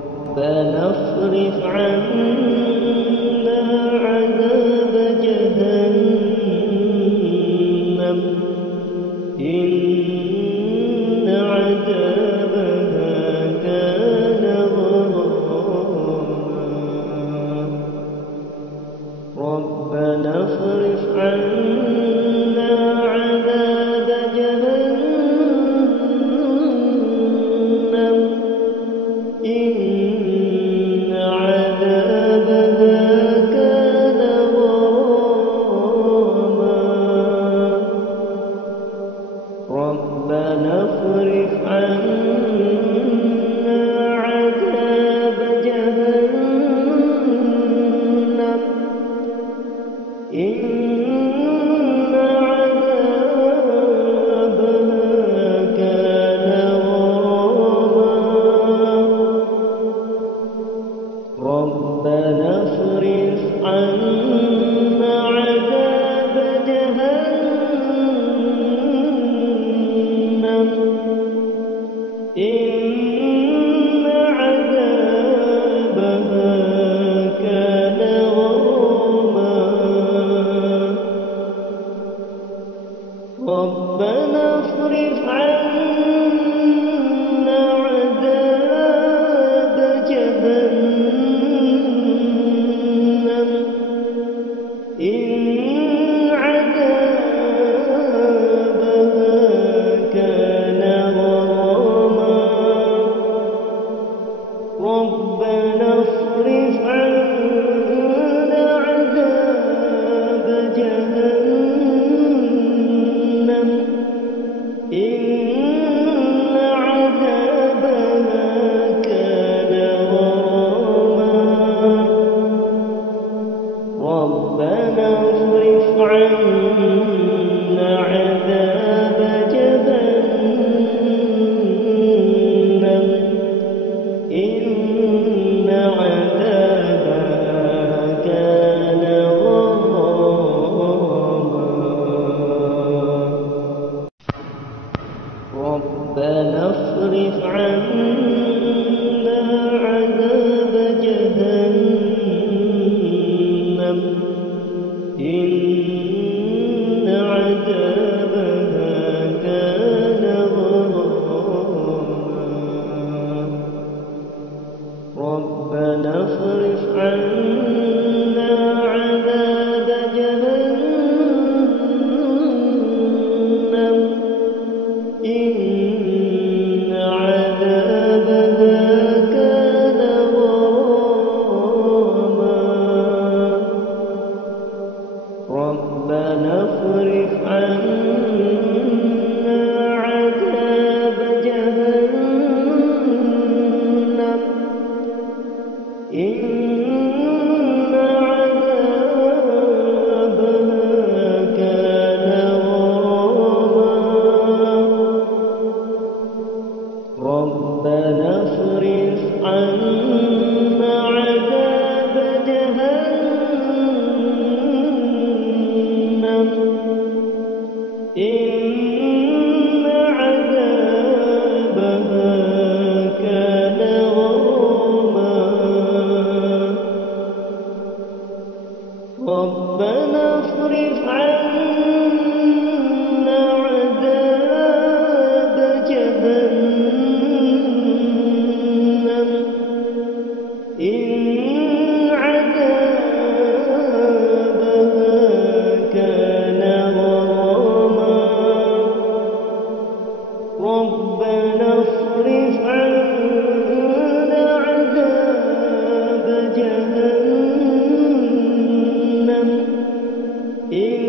ربنا اصرف عنا عذاب جهنم إن عذابها كان غراما ربنا اصرف عنا عذاب جهنم إن عذابها كان غراما ربنا اصرف عنا عذاب جهنم إن عذابها كان غراما ربنا اصرف عنا عذاب جهنم إن عذابها كان غراما ربنا اصرف عنا عذاب جهنم إن عذابها كان غراما ربنا اصرف عنا عذاب جهنم إن عذابها كان غراما ربنا اصرف عنا عذاب جهنم إن عذابها كان غراما ربنا اصرف عنا عذاب جهنم إن عذابها كان غراما ربنا اصرف عنا عذاب جهنم إن عذابها كان غراما ربنا اصرف عنا عذاب جهنم إن عذابها كان غراما ربنا اصرف عنا عذاب جهنم إن عذابها كان غراما ربنا اصرف عنا عذاب جهنم إن عذابها كان غراما ربنا اصرف عنا عذاب جهنم إن